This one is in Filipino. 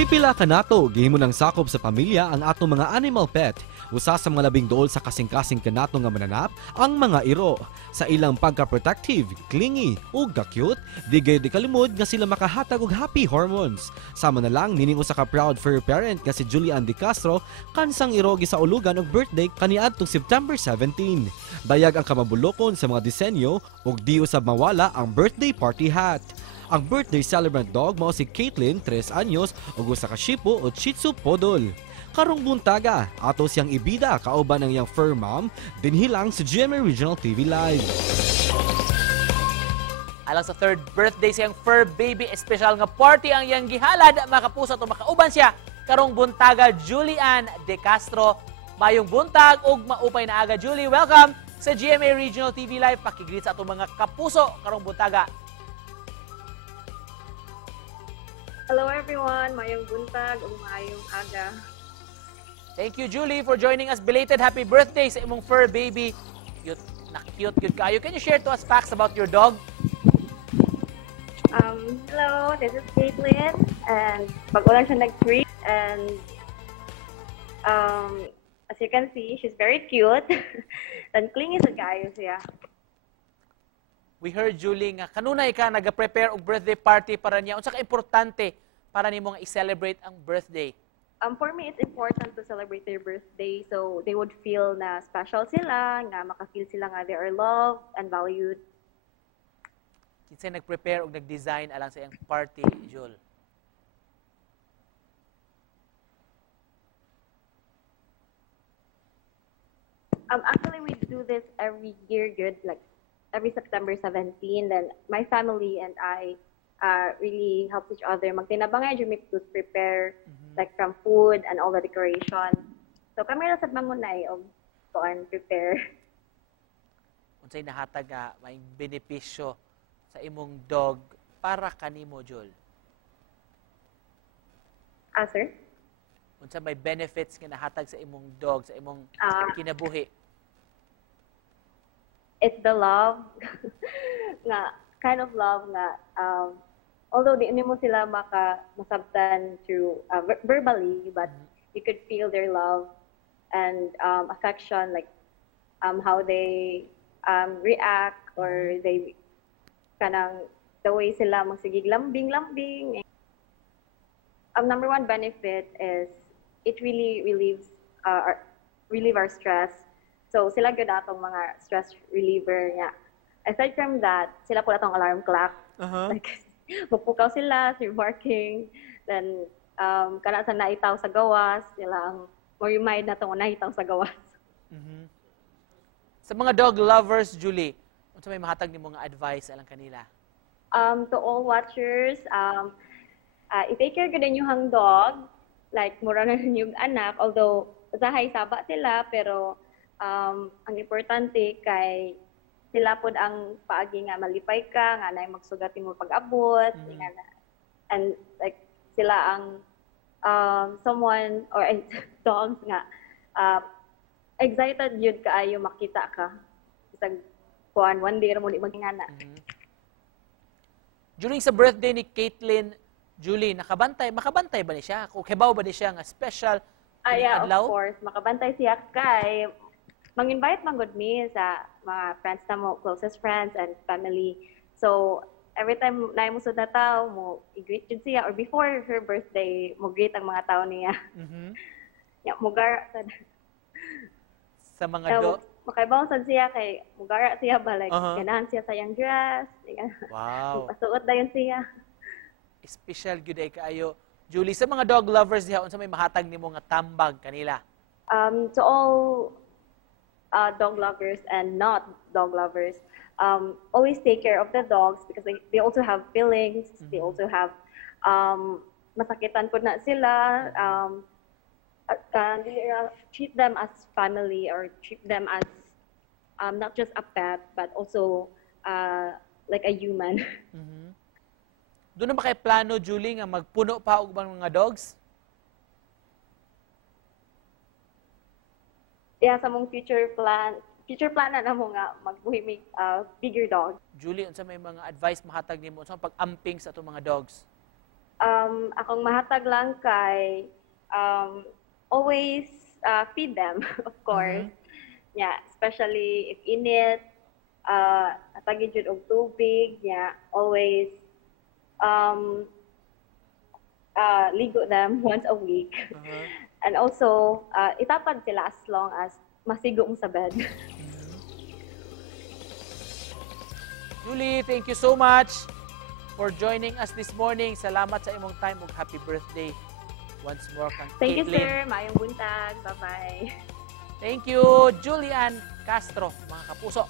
Pipila ka nato, gihimo ng sakop sa pamilya ang atong mga animal pet. Usa sa mga labing duol sa kasing-kasing kanato nga mananap ang mga iro. Sa ilang pagka-protective, clingy ug ka-cute, di gayud kalimod nga sila makahatag og happy hormones. Sama na lang nining usa ka proud fur parent nga si Julian De Castro kansang irogi sa ulugan og birthday kaniadtong September 17. Dayag ang kamabulokon sa mga disenyo ug di usab mawala ang birthday party hat. Ang birthday celebrant dog mao si Caitlin, 3 anyos, ug usa ka Shih-Tzu o Shih Tzu Poodle. Karong buntaga, ato siyang ibida kauban ng iyang fur mom, dinhilang sa GMA Regional TV Live. Alang sa third birthday siyang fur baby, special nga party ang iyang gihalad, makapuso o makauban siya. Karong buntaga, Julian De Castro. Mayong buntag ug maupay na aga, Julie. Welcome sa GMA Regional TV Live. Pakigreet sa atong mga kapuso karong buntaga. Hello everyone, mayong buntag ug maayong aga. Thank you, Julie, for joining us. Belated happy birthday sa imong fur baby. Cute, nakikute, cute kayo. Can you share to us facts about your dog? Hello, this is Caitlin, and pag-ulan siya nag-treat, and as you can see, she's very cute, and clingy sa kayo siya. We heard, Julie, nga kanunay ka nag-prepare og birthday party para niya. Unsa ka importante para nimo nga i-celebrate ang birthday? For me, it's important to celebrate their birthday so they would feel na special sila, nga maka-feel sila nga they are loved and valued. Kinsay nag-prepare og nag-design alang sa iyang party, Jul? Actually, we do this every year, good, like every September 17. Then my family and I really helps each other. Magtinabangay, Jimmy, to prepare like from food and all the decoration. So kami ra sad mangunay og kuan prepare. Unsay nahatag nga may benepisyo sa imong dog para kanimo, Jul? Sir? Unsa may benefits nga nahatag sa imong dog, sa imong kinabuhi? It's the love nga kind of love nga although di mo sila masabtan through verbally, but you could feel their love and affection, like how they react or they kanang the way sila magsigig lambing. Number one benefit is it really relieves our stress. So sila gyud atong mga stress reliever nga. Aside from that, sila po atong alarm clock. Like magpukaw sila, they're barking, then kana sa naitaw sa gawas, sila ang ma-remind na itong naitaw sa gawas. Sa mga dog lovers, Julie, unsa may mahatag nimo nga advice alang kanila? To all watchers, i-take care gud inyong dog, like mura na ninyong anak, although usahay saba sila, pero ang importante kay sila pod ang paagi nga malipay ka, nga nay magsugat mo pag-abot, and like sila ang someone or dogs nga excited yun kaayo makita ka. Isang kuan one day ra mo di magingana. During sa birthday ni Caitlin, Julie, makabantay ba ni siya? Kung kibaw ba ni siya nga special Yeah, adlaw? of course. Makabantay siya kay mang-invite man gud mi sa mga friends na mo, closest friends and family. So, every time na mo sa tao, mo i-greet jud siya or before her birthday, mo greet ang mga tao niya. Ya, mugar sa mga makaibaw sad siya kay mugara siya ba like ganahan siya sa iyang dress. Wow. Pasuot dayon siya. Special gyud ay kaayo. Julie, sa mga dog lovers diha unsa may mahatag nimo nga tambag kanila? To all dog lovers and not dog lovers, always take care of the dogs because they also have feelings. They also have masakitan po na sila. Treat them as family or treat them as not just a pet but also like a human. Doon na ba kay plano, Julie, nga magpuno pa og mga dogs? Yeah, sa mong future plan na mo nga magbuhi may bigger dog. Julie, unsa may mga advice mahatag nimo unsa pag-amping sa atong mga dogs? akong mahatag lang kay always feed them, of course. Yeah, especially if init, atagin jud og tubig, yeah, always ligo them once a week. And also, itapad sila as long as masigo mo sa bed. Julie, thank you so much for joining us this morning. Salamat sa imong time ug happy birthday. Once more kang Thank you, Caitlin. sir. Mayong buntag. Bye-bye. Thank you, Julian Castro, mga kapuso.